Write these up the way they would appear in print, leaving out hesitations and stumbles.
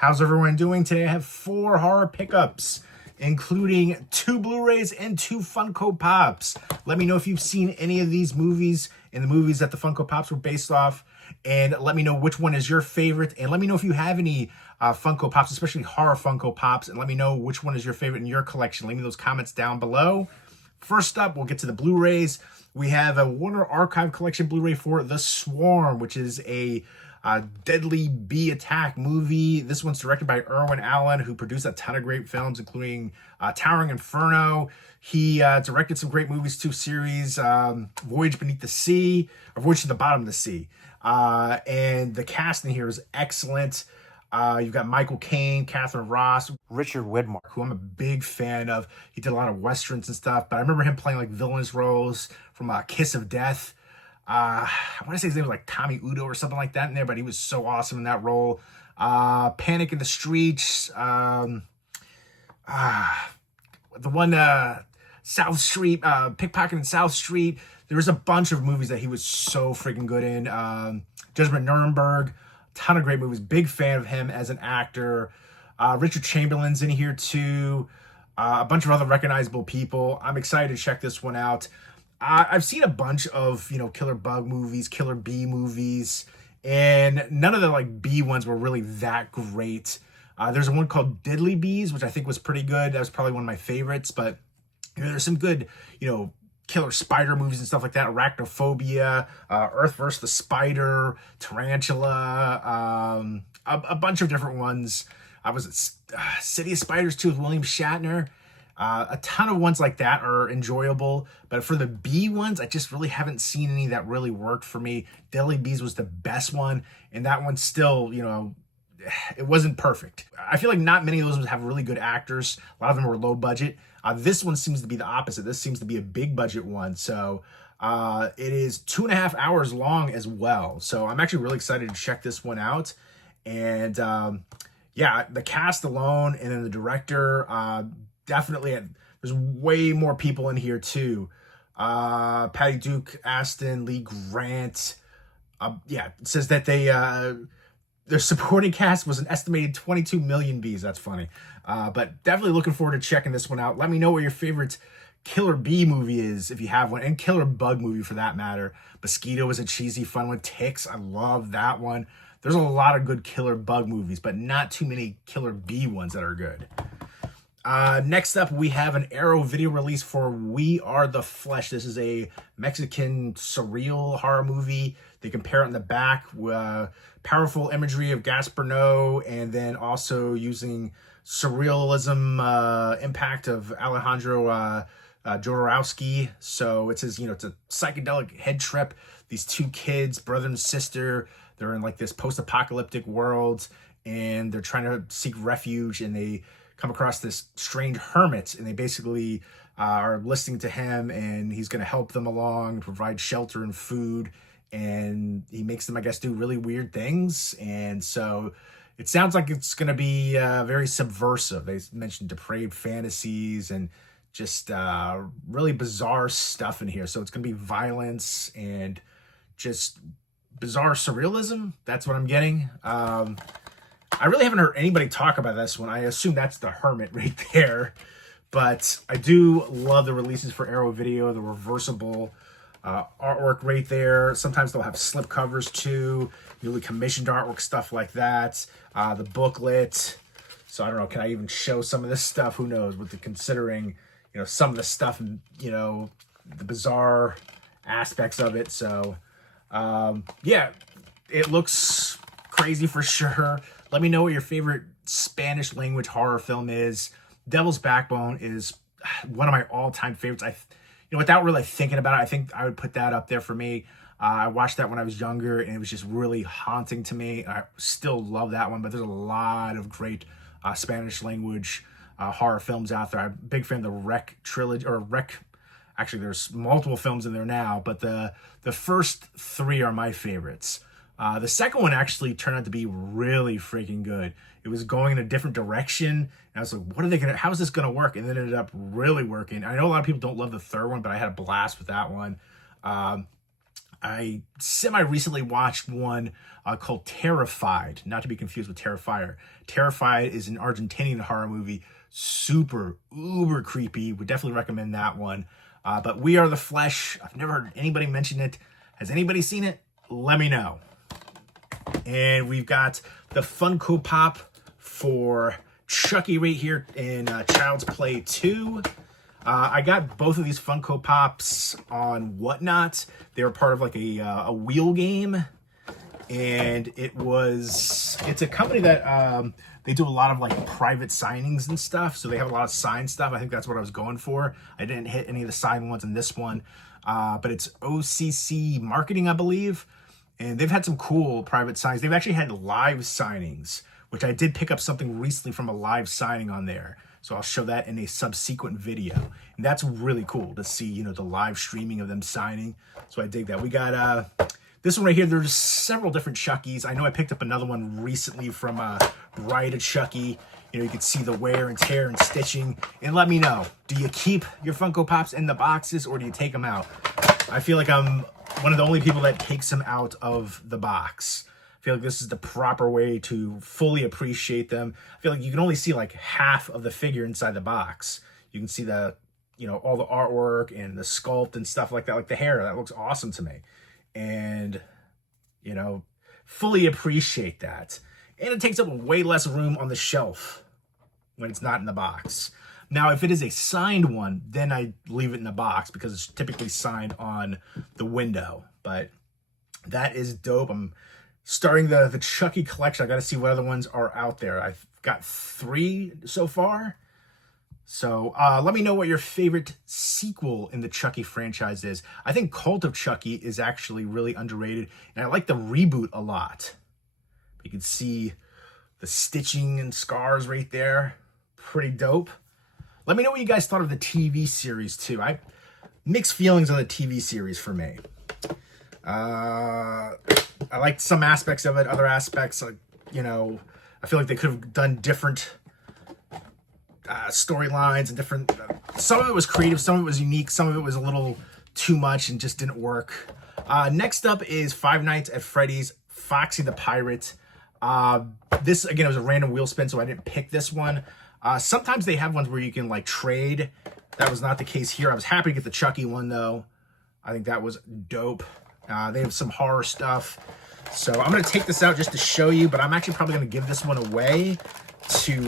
How's everyone doing today? I have 4 horror pickups, including 2 Blu-rays and 2 Funko Pops. Let me know if you've seen any of these movies and the movies that the Funko Pops were based off, and let me know which one is your favorite, and let me know if you have any Funko Pops, especially horror Funko Pops, and let me know which one is your favorite in your collection. Leave me those comments down below. First up, we'll get to the Blu-rays. We have a Warner Archive Collection Blu-ray for The Swarm, which is a deadly bee attack movie. This one's directed by Irwin Allen, who produced a ton of great films, including Towering Inferno. He directed some great movies too, series Voyage Beneath the Sea, or Voyage to the Bottom of the Sea. And the cast in here is excellent. You've got Michael Caine, Catherine Ross, Richard Widmark, who I'm a big fan of. He did a lot of westerns and stuff, but I remember him playing like villainous roles from Kiss of Death. I want to say his name was like Tommy Udo or something like that in there, but he was so awesome in that role. Panic in the Streets, the one South Street, Pickpocket in South Street. There was a bunch of movies that he was so freaking good in. Judgment Nuremberg, ton of great movies. Big fan of him as an actor. Richard Chamberlain's in here too. A bunch of other recognizable people. I'm excited to check this one out. I've seen a bunch of, killer bug movies, killer bee movies, and none of the bee ones were really that great. There's one called Deadly Bees, which I think was pretty good. That was probably one of my favorites, but there's some good, killer spider movies and stuff like that. Arachnophobia, Earth vs. the Spider, Tarantula, a bunch of different ones. I was at City of Spiders too with William Shatner. A ton of ones like that are enjoyable, but for the bee ones, I just really haven't seen any that really worked for me. Deadly Bees was the best one, and that one still, it wasn't perfect. I feel like not many of those ones have really good actors. A lot of them were low budget. This one seems to be the opposite. This seems to be a big budget one, so it is 2.5 hours long as well. So I'm actually really excited to check this one out, and yeah, the cast alone, and then the director. Definitely, there's way more people in here too. Patty Duke, Aston, Lee Grant. Yeah, it says that their supporting cast was an estimated 22 million bees. That's funny. But definitely looking forward to checking this one out. Let me know what your favorite killer bee movie is, if you have one, and killer bug movie for that matter. Mosquito was a cheesy, fun one. Ticks, I love that one. There's a lot of good killer bug movies, but not too many killer bee ones that are good. Next up, we have an Arrow video release for We Are the Flesh. This is a Mexican surreal horror movie. They compare it in the back with powerful imagery of Gaspar Noé, and then also using surrealism impact of Alejandro Jodorowsky. So it says, it's a psychedelic head trip. These 2 kids, brother and sister, they're in this post-apocalyptic world, and they're trying to seek refuge, and they come across this strange hermit, and they basically are listening to him, and he's going to help them along, provide shelter and food, and he makes them, I guess, do really weird things. And so it sounds like it's going to be very subversive. They mentioned depraved fantasies and just really bizarre stuff in here. So it's going to be violence and just bizarre surrealism. That's what I'm getting. I really haven't heard anybody talk about this one. I assume that's the hermit right there. But I do love the releases for Arrow Video, the reversible artwork right there. Sometimes they'll have slip covers too, newly commissioned artwork, stuff like that. The booklet. So I don't know, can I even show some of this stuff? Who knows, with considering, some of the stuff, the bizarre aspects of it. So, yeah, it looks crazy for sure. Let me know what your favorite Spanish language horror film is. Devil's Backbone is one of my all-time favorites. Without really thinking about it, I think I would put that up there for me. I watched that when I was younger, and it was just really haunting to me. I still love that one, but there's a lot of great Spanish language horror films out there. I'm a big fan of the Rec trilogy, or Rec. Actually, there's multiple films in there now, but the first 3 are my favorites. The second one actually turned out to be really freaking good. It was going in a different direction, and I was like, how is this gonna work? And then it ended up really working. I know a lot of people don't love the third one, but I had a blast with that one. I semi-recently watched one called Terrified, not to be confused with Terrifier. Terrified is an Argentinian horror movie, super, uber creepy. Would definitely recommend that one. But We Are the Flesh, I've never heard anybody mention it. Has anybody seen it? Let me know. And we've got the Funko Pop for Chucky right here in Child's Play 2. I got both of these Funko Pops on Whatnot. They were part of like a wheel game. And it's a company that they do a lot of like private signings and stuff. So they have a lot of signed stuff. I think that's what I was going for. I didn't hit any of the signed ones in this one. But it's OCC Marketing, I believe. And they've had some cool private signings. They've actually had live signings, which I did pick up something recently from a live signing on there. So I'll show that in a subsequent video. And that's really cool to see, you know, the live streaming of them signing. So I dig that. We got this one right here. There's several different Chuckies. I know I picked up another one recently from Bride of Chucky. You know, you can see the wear and tear and stitching. And let me know, do you keep your Funko Pops in the boxes or do you take them out? I feel like I'm one of the only people that takes them out of the box. I feel like this is the proper way to fully appreciate them. I feel like you can only see like half of the figure inside the box. You can see the, you know, all the artwork and the sculpt and stuff like that, like the hair. That looks awesome to me. And, you know, fully appreciate that. And it takes up way less room on the shelf when it's not in the box. Now, if it is a signed one, then I leave it in the box because it's typically signed on the window. But that is dope. I'm starting the Chucky collection. I got to see what other ones are out there. I've got 3 so far. So let me know what your favorite sequel in the Chucky franchise is. I think Cult of Chucky is actually really underrated. And I like the reboot a lot. You can see the stitching and scars right there. Pretty dope. Let me know what you guys thought of the TV series too. I mixed feelings on the TV series for me. I liked some aspects of it. Other aspects, like, you know, I feel like they could have done different storylines and different. Some of it was creative, some of it was unique, some of it was a little too much and just didn't work. Next up is Five Nights at Freddy's Foxy the Pirate. This again, it was a random wheel spin, so I didn't pick this one. Sometimes they have ones where you can like trade. That was not the case here. I was happy to get the Chucky one though. I think that was dope. They have some horror stuff. So I'm going to take this out just to show you, but I'm actually probably going to give this one away to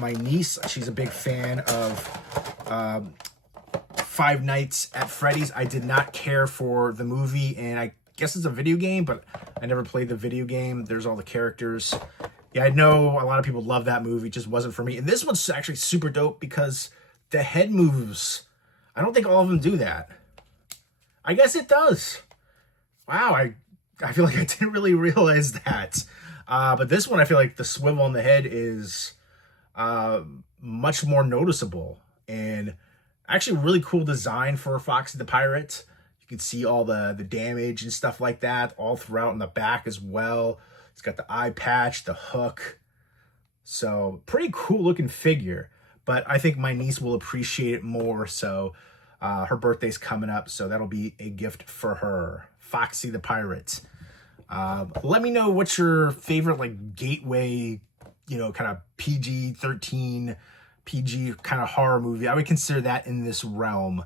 my niece. She's a big fan of Five Nights at Freddy's. I did not care for the movie, and I guess it's a video game, but I never played the video game. There's all the characters. Yeah, I know a lot of people love that movie. It just wasn't for me. And this one's actually super dope because the head moves. I don't think all of them do that. I guess it does. Wow, I feel like I didn't really realize that. But this one, I feel like the swivel on the head is much more noticeable. And actually really cool design for Foxy the Pirate. You can see all the damage and stuff like that all throughout in the back as well. It's got the eye patch, the hook. So pretty cool looking figure. But I think my niece will appreciate it more. So her birthday's coming up. So that'll be a gift for her. Foxy the Pirate. Let me know what's your favorite like gateway, you know, kind of PG-13, PG kind of horror movie. I would consider that in this realm,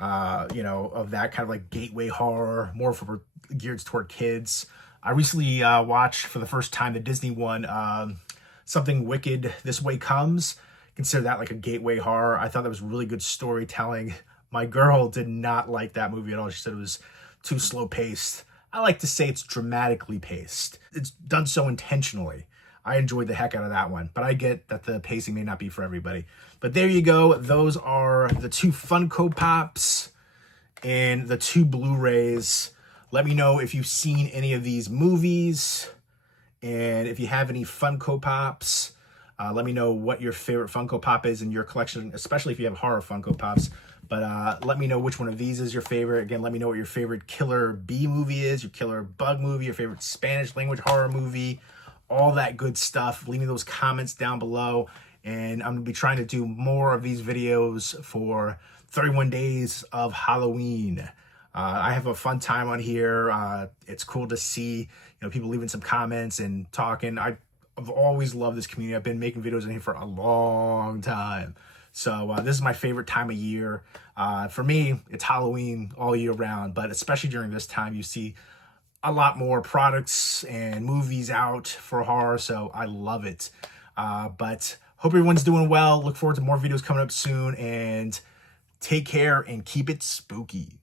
you know, of that kind of like gateway horror, more for geared toward kids. I recently watched for the first time the Disney one, Something Wicked This Way Comes. Consider that like a gateway horror. I thought that was really good storytelling. My girl did not like that movie at all. She said it was too slow paced. I like to say it's dramatically paced. It's done so intentionally. I enjoyed the heck out of that one, but I get that the pacing may not be for everybody. But there you go. Those are the 2 Funko Pops and the 2 Blu-rays. Let me know if you've seen any of these movies, and if you have any Funko Pops. Let me know what your favorite Funko Pop is in your collection, especially if you have horror Funko Pops. But let me know which one of these is your favorite. Again, let me know what your favorite Killer Bee movie is, your Killer Bug movie, your favorite Spanish language horror movie, all that good stuff. Leave me those comments down below. And I'm going to be trying to do more of these videos for 31 days of Halloween. I have a fun time on here. It's cool to see, people leaving some comments and talking. I've always loved this community. I've been making videos in here for a long time. So this is my favorite time of year. For me, it's Halloween all year round, but especially during this time, you see a lot more products and movies out for horror, so I love it. But hope everyone's doing well. Look forward to more videos coming up soon, and take care and keep it spooky.